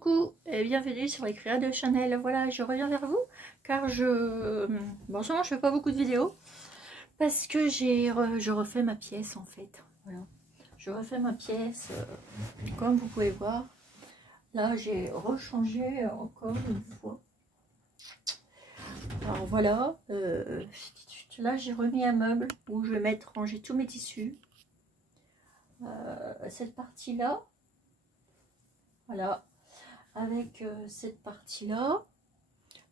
coucou et bienvenue sur les créas de Chanel. Voilà, je reviens vers vous car bon, en ce moment je fais pas beaucoup de vidéos parce que je refais ma pièce en fait. Voilà, je refais ma pièce comme vous pouvez voir. Là j'ai rechangé encore une fois. Alors voilà, là j'ai remis un meuble où je vais mettre ranger tous mes tissus. Cette partie là, voilà. Avec cette partie là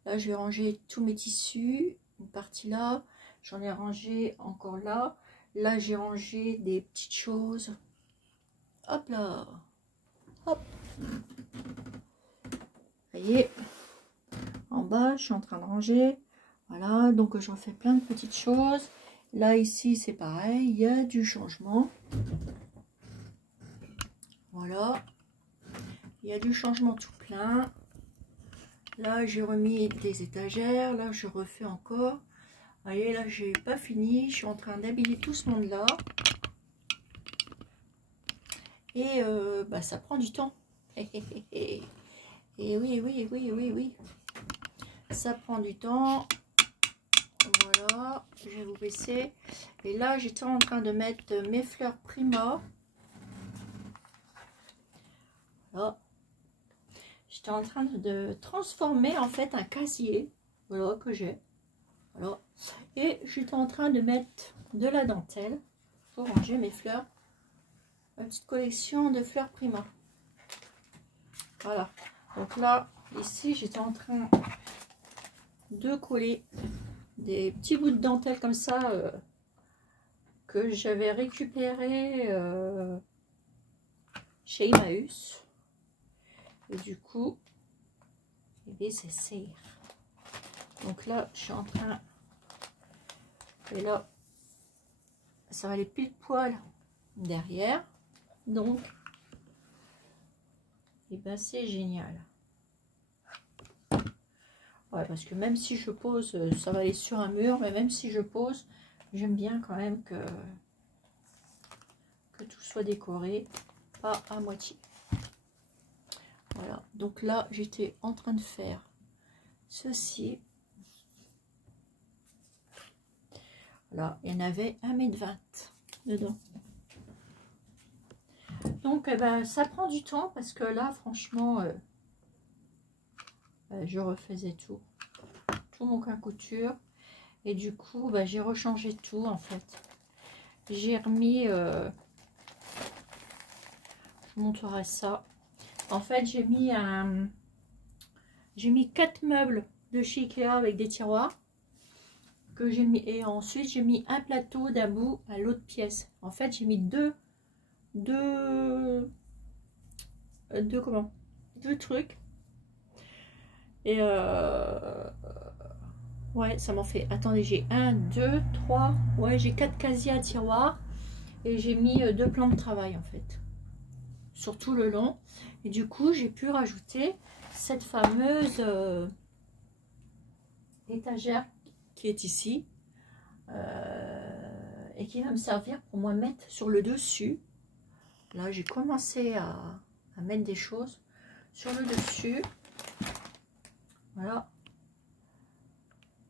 je vais ranger tous mes tissus. Une partie là, j'en ai rangé encore là. Là j'ai rangé des petites choses, hop là, hop, vous voyez, en bas je suis en train de ranger. Voilà, donc je refais plein de petites choses. Là ici c'est pareil, il y a du changement. Voilà, il y a du changement tout plein. Là j'ai remis des étagères, là je refais encore. Vous voyez, là j'ai pas fini, je suis en train d'habiller tout ce monde là. Et ça prend du temps. Et oui, ça prend du temps. Voilà, je vais vous baisser. Et là j'étais en train de mettre mes fleurs Prima. Voilà. J'étais en train de transformer en fait un casier, voilà, que j'ai. Voilà. Et j'étais en train de mettre de la dentelle pour ranger mes fleurs. Ma petite collection de fleurs Prima. Voilà. Donc là, ici, j'étais en train de coller des petits bouts de dentelle comme ça que j'avais récupéré chez Emmaüs. Et du coup, c'est serré. Donc là, je suis en train... Et là, ça va aller pile poil derrière. Donc, c'est génial. Ouais, parce que même si je pose, ça va aller sur un mur, mais même si je pose, j'aime bien quand même que tout soit décoré, pas à moitié. Voilà, donc là, j'étais en train de faire ceci. Là, il y en avait 1,20 m dedans. Donc, ça prend du temps parce que là, franchement, je refaisais tout mon cas couture. Et du coup, j'ai rechangé tout en fait. J'ai remis, je vous montrerai ça. En fait, j'ai mis 4 meubles de chez Ikea avec des tiroirs que j'ai mis, et ensuite j'ai mis un plateau d'un bout à l'autre pièce. En fait, j'ai mis deux trucs. Et ouais, ça m'en fait. Attendez, j'ai 1, 2, 3. Ouais, j'ai 4 casiers à tiroirs. Et j'ai mis 2 plans de travail en fait. Sur tout le long. Et du coup, j'ai pu rajouter cette fameuse étagère qui est ici. Et qui va me servir pour moi mettre sur le dessus. Là, j'ai commencé à mettre des choses sur le dessus. Voilà.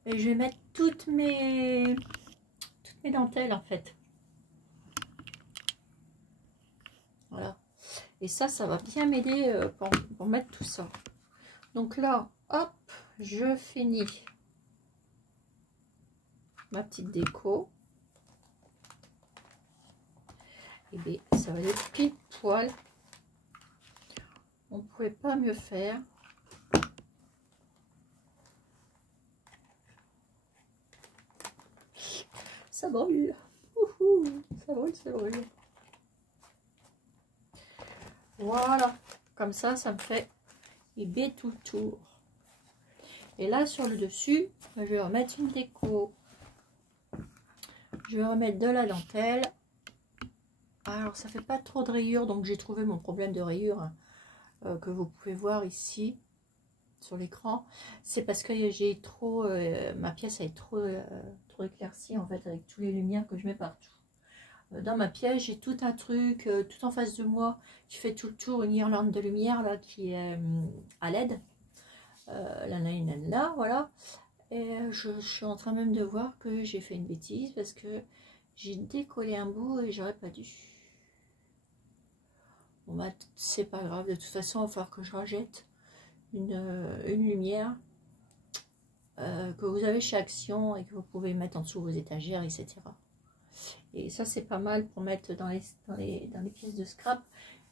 Et je vais mettre toutes mes dentelles en fait. Voilà. Et ça va bien m'aider pour mettre tout ça. Donc là, hop, je finis ma petite déco. Et bien, ça va être pile poil. On ne pouvait pas mieux faire. Ça brûle. Ça brûle, ça brûle. Voilà. Comme ça, ça me fait tout le tour. Et là, sur le dessus, je vais remettre une déco. Je vais remettre de la dentelle. Alors, ça fait pas trop de rayures, donc j'ai trouvé mon problème de rayures que vous pouvez voir ici sur l'écran. C'est parce que j'ai trop, ma pièce est trop éclaircie en fait avec toutes les lumières que je mets partout. Dans ma pièce, j'ai tout un truc, tout en face de moi, qui fait tout le tour, une guirlande de lumière là, qui est à LED. Là, voilà. Et je suis en train même de voir que j'ai fait une bêtise parce que j'ai décollé un bout et j'aurais pas dû. Bon bah c'est pas grave, de toute façon il va falloir que je rachète une lumière que vous avez chez Action et que vous pouvez mettre en dessous vos étagères, etc. Et ça c'est pas mal pour mettre dans les pièces de scrap.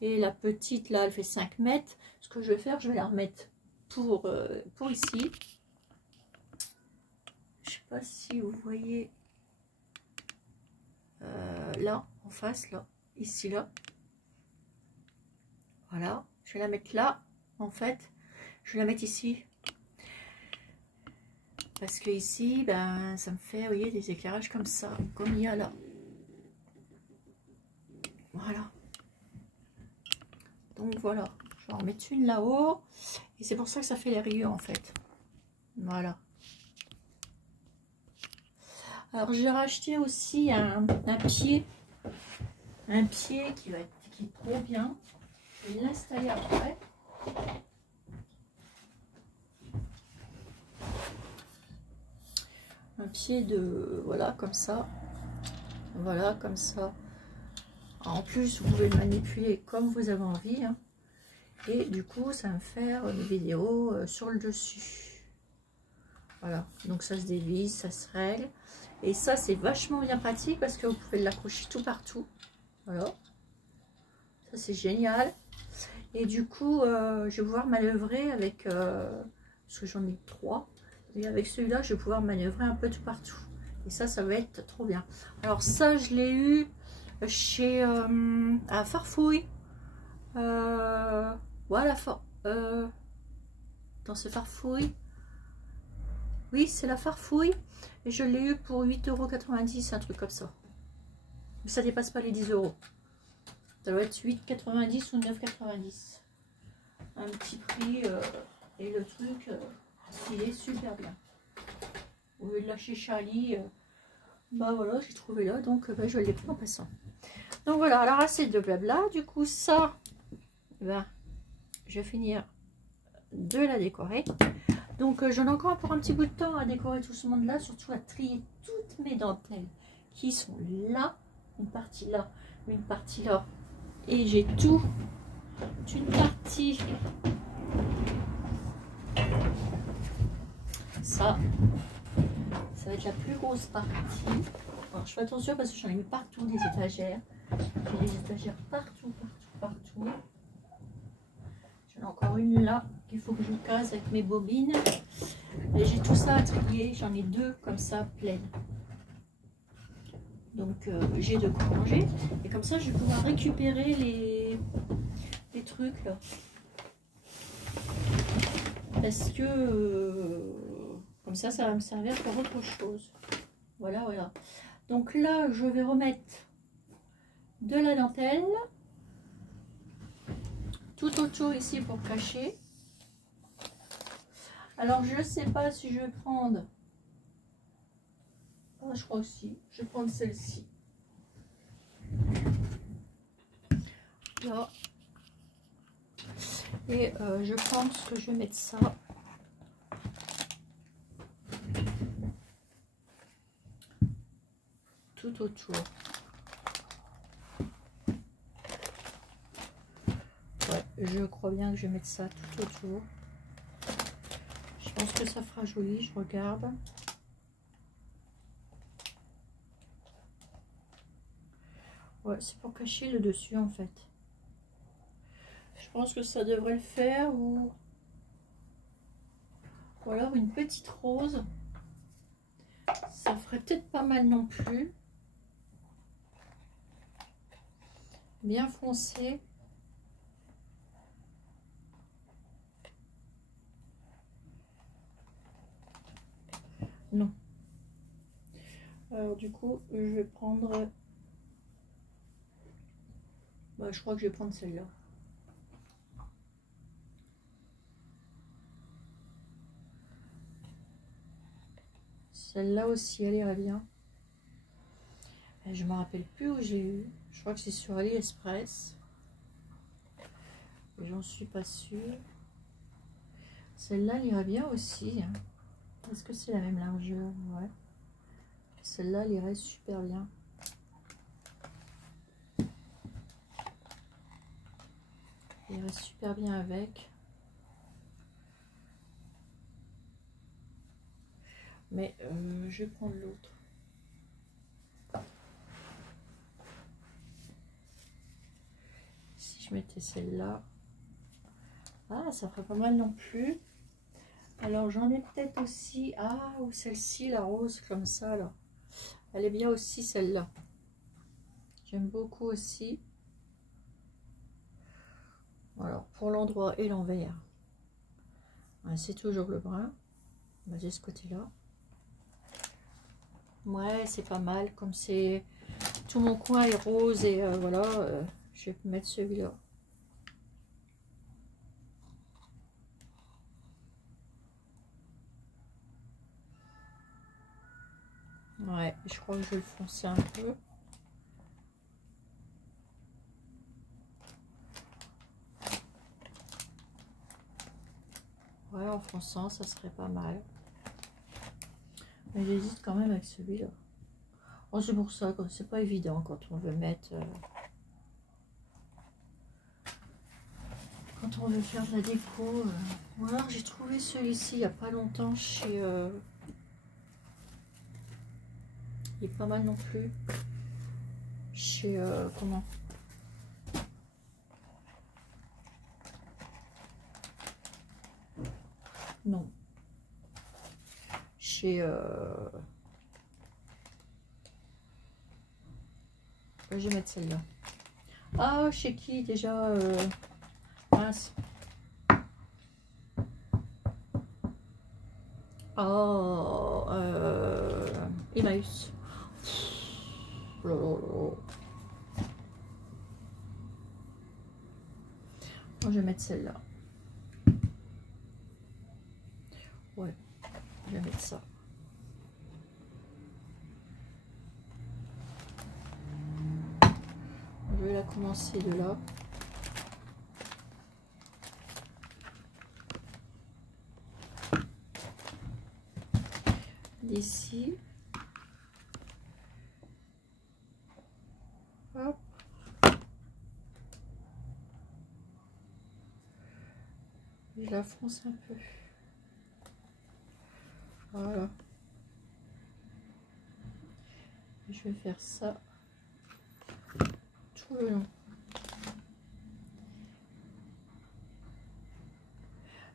Et la petite là elle fait 5 mètres. Ce que je vais faire, je vais la remettre pour ici. Je sais pas si vous voyez là en face, là, ici, là. Voilà, je vais la mettre là, en fait. Je vais la mettre ici. Parce que ici, ben, ça me fait, vous voyez, des éclairages comme ça, comme il y a là. Voilà. Donc voilà, je vais en remettre une là-haut. Et c'est pour ça que ça fait les rayures, en fait. Voilà. Alors j'ai racheté aussi un pied qui est trop bien. Je vais l'installer après. Un pied de voilà comme ça, en plus vous pouvez le manipuler comme vous avez envie, hein. Et du coup ça va me faire une vidéo sur le dessus. Voilà, donc ça se dévisse, ça se règle. Et ça, c'est vachement bien pratique parce que vous pouvez l'accrocher tout partout. Voilà. Ça, c'est génial. Et du coup, je vais pouvoir manœuvrer avec... parce que j'en ai 3. Et avec celui-là, je vais pouvoir manœuvrer un peu tout partout. Et ça va être trop bien. Alors ça, je l'ai eu chez... à Farfouille. Voilà, dans ce Farfouille. Oui, c'est la Farfouille. Et je l'ai eu pour 8,90 €, un truc comme ça. Mais ça dépasse pas les 10 €. Ça doit être 8,90 ou 9,90. Un petit prix. Et le truc, il est super bien. Au lieu de lâcher Charlie, bah voilà, j'ai trouvé là. Donc bah, je l'ai pris en passant. Donc voilà, alors assez de blabla. Du coup, ça, ben, je vais finir de la décorer. Donc j'en ai encore pour un petit bout de temps à décorer tout ce monde là, surtout à trier toutes mes dentelles qui sont là, une partie là, une partie là, et j'ai tout, une partie, ça va être la plus grosse partie. Alors je fais attention parce que j'en ai mis partout des étagères, j'ai des étagères partout. J'en ai encore une là qu'il faut que je casse avec mes bobines. Et j'ai tout ça à trier, j'en ai 2 comme ça pleines. Donc j'ai de quoi ranger. Et comme ça je vais pouvoir récupérer les trucs là. Parce que comme ça va me servir pour autre chose. Voilà. Donc là je vais remettre de la dentelle. Tout autour ici pour cacher. Alors je sais pas si je vais prendre... Ah, je crois aussi. Je vais prendre celle-ci. Là. Et je pense que je vais mettre ça. Tout autour. Ouais, je crois bien que je vais mettre ça tout autour. Je pense que ça fera joli, je regarde. Ouais, c'est pour cacher le dessus en fait. Je pense que ça devrait le faire ou alors une petite rose. Ça ferait peut-être pas mal non plus. Bien foncé. Non. Alors du coup, je vais prendre... Bah, je crois que je vais prendre celle-là. Celle-là aussi, elle irait bien. Et je me rappelle plus où j'ai eu. Je crois que c'est sur AliExpress. J'en suis pas sûre. Celle-là, elle irait bien aussi. Est-ce que c'est la même largeur? Ouais. Celle-là, elle irait super bien. Elle irait super bien avec. Mais je vais prendre l'autre. Si je mettais celle-là. Ah, ça ferait pas mal non plus. Alors, j'en ai peut-être aussi. Ah, ou celle-ci, la rose, comme ça, là. Elle est bien aussi, celle-là. J'aime beaucoup aussi. Alors, pour l'endroit et l'envers. Ouais, c'est toujours le brun. J'ai ce côté-là. Ouais, c'est pas mal. Comme c'est... Tout mon coin est rose et voilà. Je vais mettre celui-là. Ouais, je crois que je vais le foncer un peu. Ouais, en fonçant, ça serait pas mal. Mais j'hésite quand même avec celui-là. Oh, c'est pour ça que c'est pas évident quand on veut mettre... quand on veut faire de la déco. Ou alors j'ai trouvé celui-ci il n'y a pas longtemps chez... il est pas mal non plus. Chez... comment? Non. Chez... je vais mettre celle-là. Ah, chez qui déjà mince. Oh, Emmaüs. Moi, je vais mettre celle-là. Ouais, je vais mettre ça. Je vais la commencer de là. D'ici. Hop. Je la fronce un peu. Voilà. Je vais faire ça tout le long.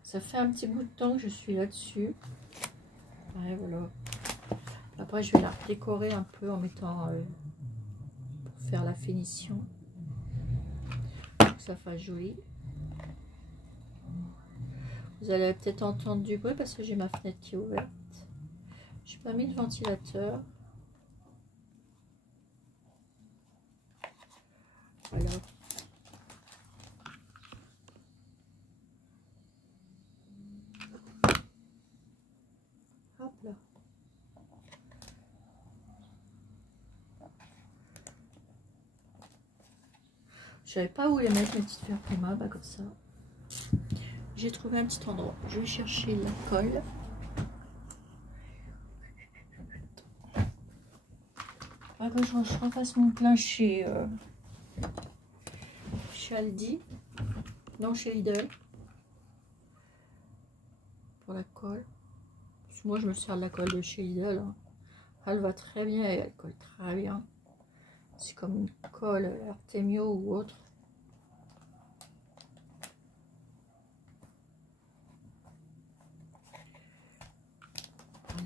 Ça fait un petit bout de temps que je suis là-dessus. Ouais, voilà. Après, je vais la décorer un peu en mettant pour faire la finition. Pour que ça fasse joli. Vous allez peut-être entendre du bruit parce que j'ai ma fenêtre qui est ouverte. Je n'ai pas mis de ventilateur. Voilà. Hop là. Je savais pas où les mettre, mes petites fleurs Prima, bah comme ça. J'ai trouvé un petit endroit. Je vais chercher la colle. Que je refasse mon plein chez Aldi. Non, chez Lidl. Pour la colle. Parce que moi, je me sers de la colle de chez Lidl. Hein. Elle va très bien et elle colle très bien. C'est comme une colle Artemio ou autre.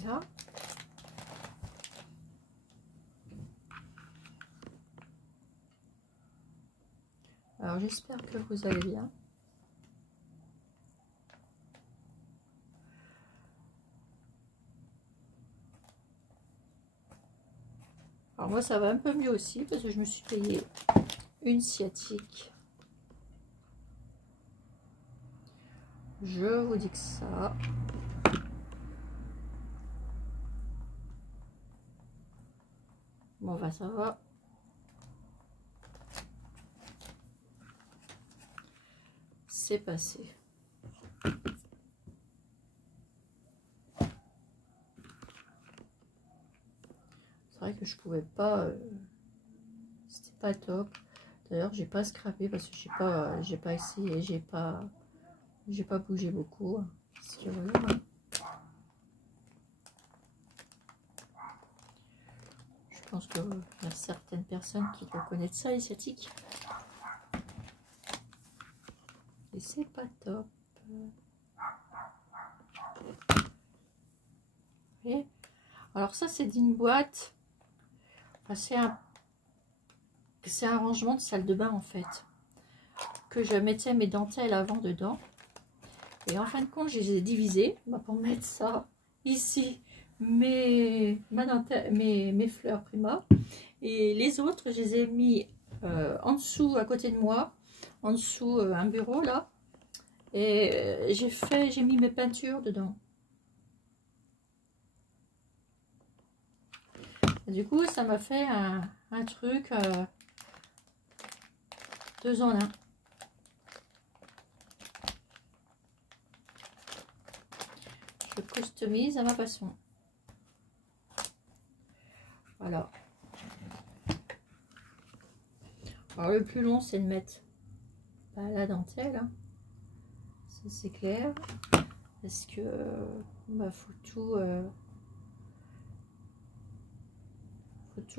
Voilà. Alors j'espère que vous allez bien. Alors moi ça va un peu mieux aussi parce que je me suis payé une sciatique. Je vous dis que ça. Bon, bah ça va. C'est passé. C'est vrai que je pouvais pas, c'était pas top. D'ailleurs, j'ai pas scrapé parce que j'ai pas essayé, j'ai pas bougé beaucoup. Parce que voilà. Je pense qu'il y a certaines personnes qui doivent connaître ça, les sciatiques. Et c'est pas top. Et alors ça, c'est d'une boîte. Enfin, c'est un rangement de salle de bain en fait. Que je mettais mes dentelles avant dedans. Et en fin de compte, je les ai divisées pour mettre ça ici, mes fleurs Prima. Et les autres, je les ai mis en dessous, à côté de moi, en dessous un bureau là. Et j'ai mis mes peintures dedans. Et du coup, ça m'a fait un truc 2 en 1. Je customise à ma façon. Voilà. Alors le plus long, c'est de mettre la dentelle. Hein. Ça c'est clair. Parce que faut tout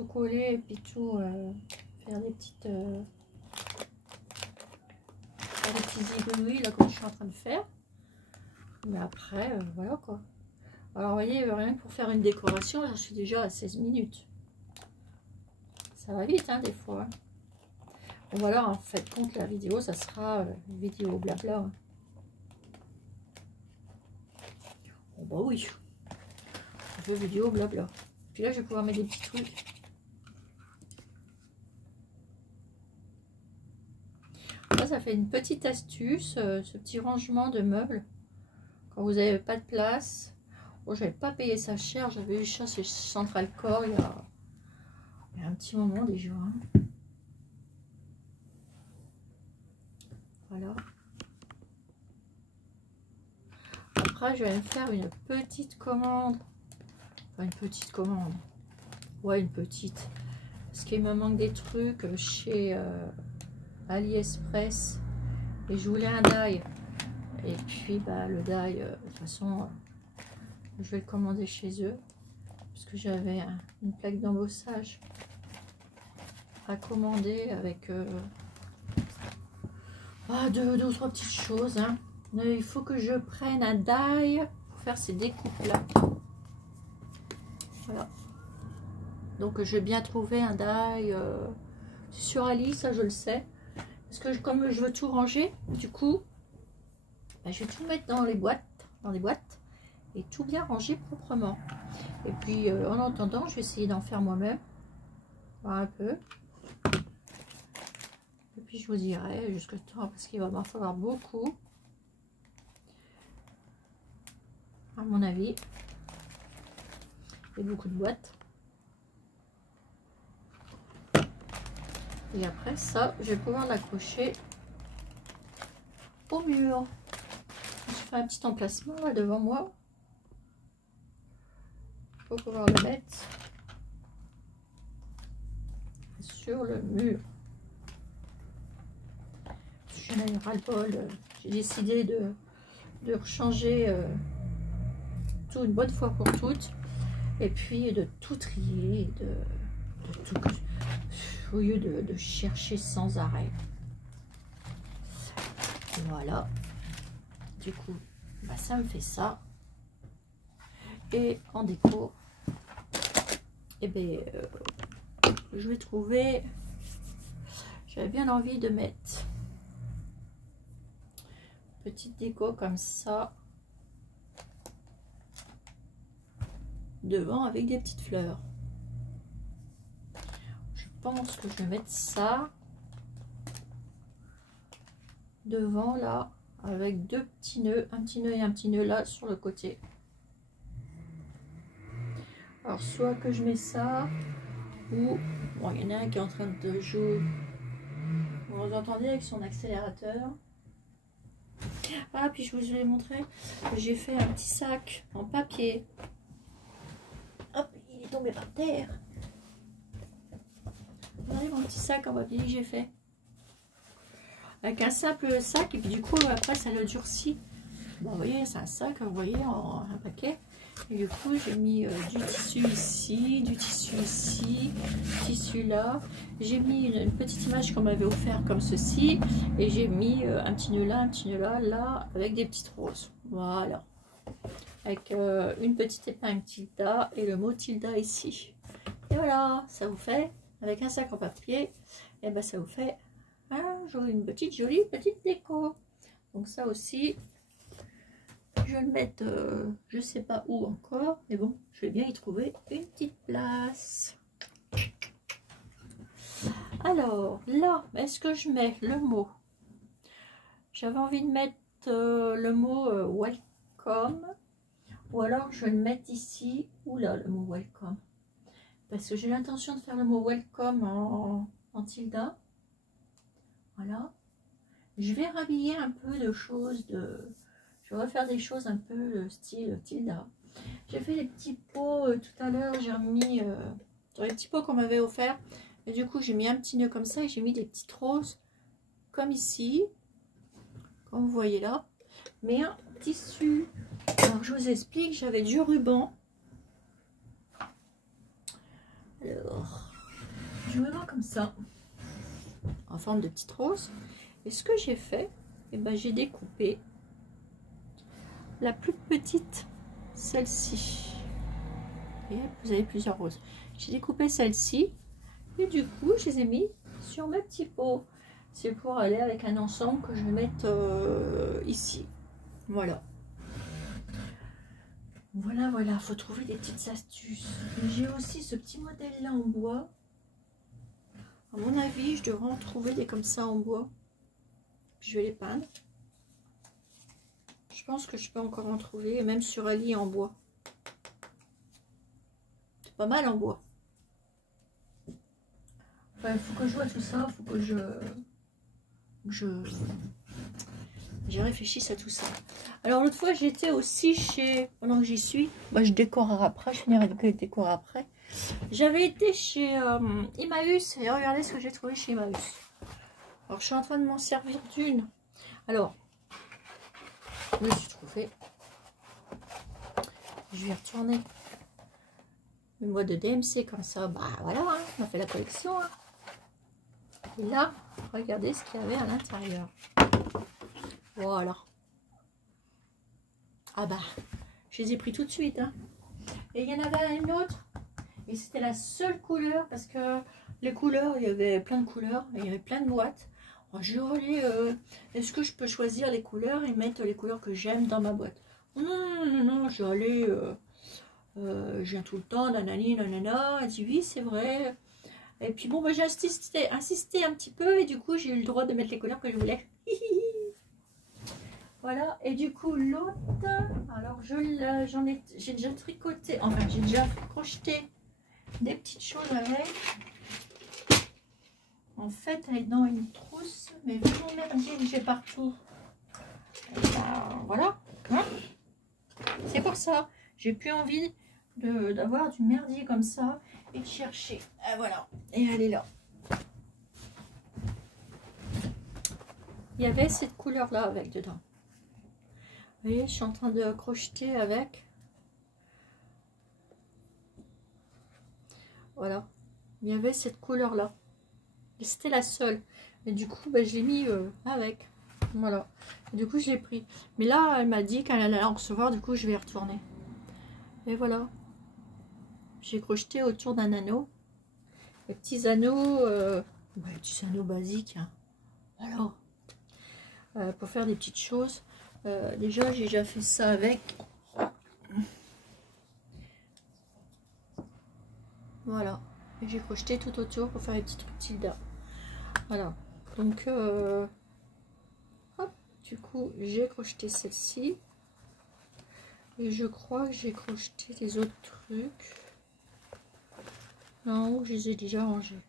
coller et puis tout faire des petits zigouilles là comme je suis en train de faire. Mais après, voilà quoi. Alors vous voyez, rien que pour faire une décoration, j'en suis déjà à 16 minutes. Ça va vite hein, des fois. Hein. Bon voilà, en fait compte la vidéo, ça sera une vidéo blabla. Hein. Bon bah oui, je veux vidéo blabla. Puis là je vais pouvoir mettre des petits trucs. Là ça fait une petite astuce, ce petit rangement de meubles. Quand vous n'avez pas de place. Bon, je n'avais pas payé ça cher, j'avais eu ça chez Central Core il y a un petit moment déjà. Hein. Voilà. Après, je vais me faire une petite commande. Enfin, une petite commande. Ouais, une petite. Parce qu'il me manque des trucs chez AliExpress. Et je voulais un die. Et puis, le die, de toute façon, je vais le commander chez eux. Parce que j'avais une plaque d'embossage à commander avec deux ou trois petites choses. Hein. Il faut que je prenne un die pour faire ces découpes là. Voilà. Donc je vais bien trouver un die sur Ali, ça je le sais. Parce que comme je veux tout ranger, du coup, je vais tout mettre dans les boîtes, et tout bien ranger proprement. Et puis en attendant, je vais essayer d'en faire moi-même, voir un peu. Et puis je vous dirai jusqu'au temps, parce qu'il va m'en falloir beaucoup, à mon avis, et beaucoup de boîtes. Et après ça, je vais pouvoir l'accrocher au mur. Je fais un petit emplacement là devant moi pour pouvoir le mettre sur le mur. J'en ai ras le bol. J'ai décidé de changer tout une bonne fois pour toutes, et puis de tout trier, de tout, au lieu de chercher sans arrêt. Voilà. Du coup, ça me fait ça. Et en déco, je vais trouver. J'avais bien envie de mettre petite déco comme ça devant avec des petites fleurs. Je pense que je vais mettre ça devant là avec deux petits nœuds, un petit nœud et un petit nœud là sur le côté. Alors soit que je mets ça, coup, bon, il y en a un qui est en train de jouer. Vous entendez avec son accélérateur. Ah, puis je vous ai montré, j'ai fait un petit sac en papier. Hop, il est tombé par terre. Regardez mon petit sac en papier que j'ai fait. Avec un simple sac, et puis du coup, après, ça le durcit. Bon, vous voyez, c'est un sac, vous voyez, en un paquet. Et du coup, j'ai mis du tissu ici, du tissu ici, du tissu là. J'ai mis une petite image qu'on m'avait offert comme ceci. Et j'ai mis un petit nœud là, là, avec des petites roses. Voilà. Avec une petite épingle tilda et le mot tilda ici. Et voilà, ça vous fait, avec un sac en papier, et ben ça vous fait une petite jolie petite déco. Donc ça aussi, je vais le mettre, je sais pas où encore, mais bon, je vais bien y trouver une petite place. Alors là, est-ce que je mets le mot? J'avais envie de mettre le mot welcome, ou alors je vais le mettre ici, ou là, le mot welcome, parce que j'ai l'intention de faire le mot welcome en tilda. Voilà. Je vais rhabiller un peu de choses, je vais refaire des choses un peu style tilda. J'ai fait des petits pots tout à l'heure, j'ai remis dans les petits pots qu'on m'avait offert. Et du coup, j'ai mis un petit nœud comme ça et j'ai mis des petites roses comme ici, comme vous voyez là. Mais un tissu. Alors, je vous explique, j'avais du ruban. Alors, du ruban comme ça, en forme de petite rose. Et ce que j'ai fait, eh ben, j'ai découpé la plus petite, celle-ci. Et vous avez plusieurs roses. J'ai découpé celle-ci et du coup, je les ai mis sur mes petits pots. C'est pour aller avec un ensemble que je vais mettre ici. Voilà. Voilà, voilà. Faut trouver des petites astuces. J'ai aussi ce petit modèle-là en bois. À mon avis, je devrais en trouver des comme ça en bois. Je vais les peindre. Je pense que je peux encore en trouver, même sur un lit en bois. C'est pas mal en bois. Enfin, il faut que je vois tout ça, il faut que je réfléchisse à tout ça. Alors l'autre fois, j'étais aussi chez... Pendant que j'y suis, moi je décorerai après, je finirai avec les décors après. J'avais été chez Emmaüs et regardez ce que j'ai trouvé chez Emmaüs. Alors je suis en train de m'en servir d'une. Alors, je me suis trouvé. Je vais retourner le mode de DMC comme ça. Bah voilà, hein, on a fait la collection. Hein. Et là, regardez ce qu'il y avait à l'intérieur. Voilà. Ah bah, je les ai pris tout de suite. Hein. Et il y en avait une autre. Et c'était la seule couleur. Parce que les couleurs, il y avait plein de couleurs. Et il y avait plein de boîtes. Alors, je relais, est-ce que je peux choisir les couleurs et mettre les couleurs que j'aime dans ma boîte? Non, non, non, non, je allais... je viens tout le temps, nanani, nanana. Elle dit oui, c'est vrai. Et puis bon, bah, j'ai insisté un petit peu. Et du coup, j'ai eu le droit de mettre les couleurs que je voulais. Voilà, et du coup l'autre, alors j'ai déjà tricoté, enfin j'ai déjà crocheté des petites choses avec. En fait, elle est dans une trousse, mais vraiment merdier que j'ai partout. Ben, voilà, hein, c'est pour ça, j'ai plus envie d'avoir du merdier comme ça et de chercher. Ah, voilà, et elle est là. Il y avait cette couleur là avec dedans. Vous voyez, je suis en train de crocheter avec. Voilà. Il y avait cette couleur là. Et c'était la seule. Et du coup, bah, je l'ai mis avec. Voilà. Et du coup, je l'ai pris. Mais là, elle m'a dit qu'elle allait en recevoir. Du coup, je vais y retourner. Et voilà. J'ai crocheté autour d'un anneau. Les petits anneaux. Ouais, petits anneaux basiques. Hein. Voilà. Pour faire des petites choses. Déjà, j'ai déjà fait ça avec. Voilà. Et j'ai crocheté tout autour pour faire les petits trucs tilda. Voilà. Donc, hop, du coup, j'ai crocheté celle-ci. Et je crois que j'ai crocheté les autres trucs. Non, je les ai déjà rangés.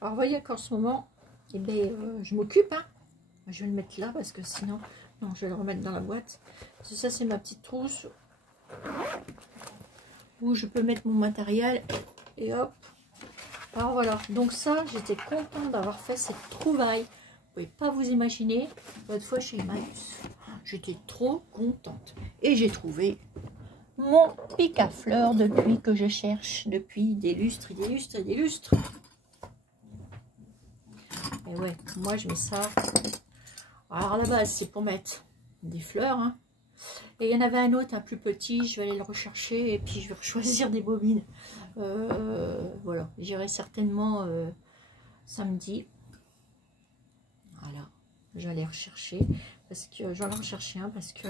Alors, vous voyez qu'en ce moment, eh ben, je m'occupe. Hein. Je vais le mettre là parce que sinon, non, je vais le remettre dans la boîte. Parce que ça, c'est ma petite trousse où je peux mettre mon matériel. Et hop. Alors voilà. Donc ça, j'étais contente d'avoir fait cette trouvaille. Vous pouvez pas vous imaginer. L'autre fois chez Emmaüs, j'étais trop contente. Et j'ai trouvé mon pic à fleurs depuis que je cherche. Depuis des lustres et des lustres et des lustres. Et ouais, moi je mets ça. Alors à la base, c'est pour mettre des fleurs. Hein. Et il y en avait un autre, un plus petit. Je vais aller le rechercher et puis je vais choisir des bobines. Voilà, j'irai certainement samedi. Voilà, j'allais rechercher parce que j'en ai recherché un parce que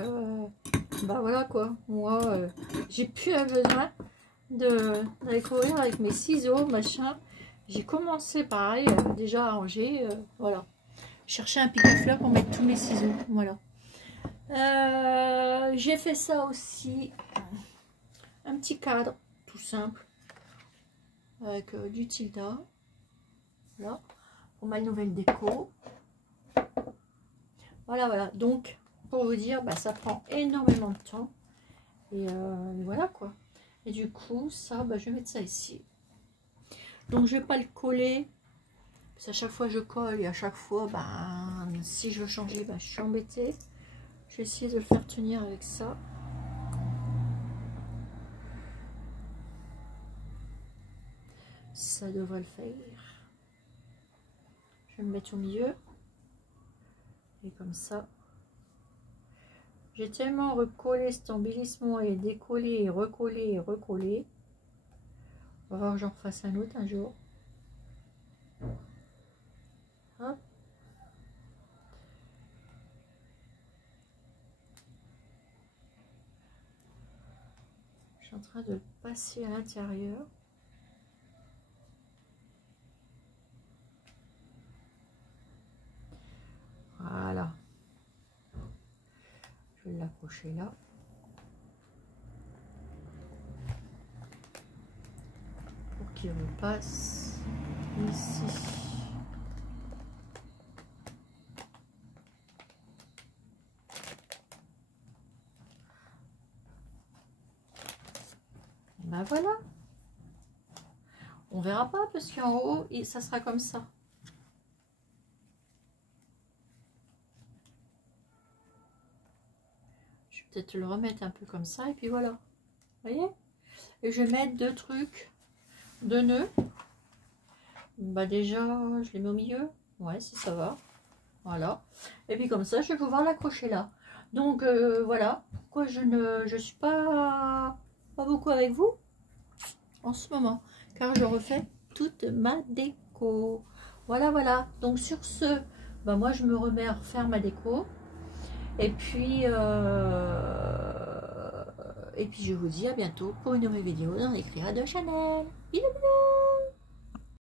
bah voilà quoi. Moi, j'ai plus un besoin d'aller courir avec mes ciseaux, machin. J'ai commencé pareil, déjà à ranger, voilà. Chercher un pic à fleurs pour mettre tous mes ciseaux, voilà. J'ai fait ça aussi, un petit cadre tout simple avec du Tilda, voilà, pour ma nouvelle déco. Voilà, voilà. Donc, pour vous dire, bah, ça prend énormément de temps et voilà quoi. Et du coup, ça, bah, je vais mettre ça ici. Donc, je vais pas le coller. Parce qu'à chaque fois, je colle et à chaque fois, bah, si je veux changer, bah, je suis embêtée. Je vais essayer de le faire tenir avec ça. Ça devrait le faire. Je vais me mettre au milieu. Et comme ça. J'ai tellement recollé cet embellissement et décollé et recollé et recollé. On va voir que j'en refasse un autre un jour. Hop. Je suis en train de le passer à l'intérieur. Voilà. Je vais l'accrocher là. Pour qu'il repasse ici. Ben voilà. On verra pas parce qu'en haut, ça sera comme ça. Je vais peut-être le remettre un peu comme ça et puis voilà. Vous voyez? Et je vais mettre deux trucs, deux nœuds. Bah déjà, je les mets au milieu. Ouais, si ça va. Voilà. Et puis comme ça, je vais pouvoir l'accrocher là. Donc voilà. Pourquoi je suis pas beaucoup avec vous en ce moment, car je refais toute ma déco. Voilà, voilà. Donc sur ce, bah moi je me remets à refaire ma déco. Et puis je vous dis à bientôt pour une nouvelle vidéo dans les créas de Chanel. Bisous, bisous.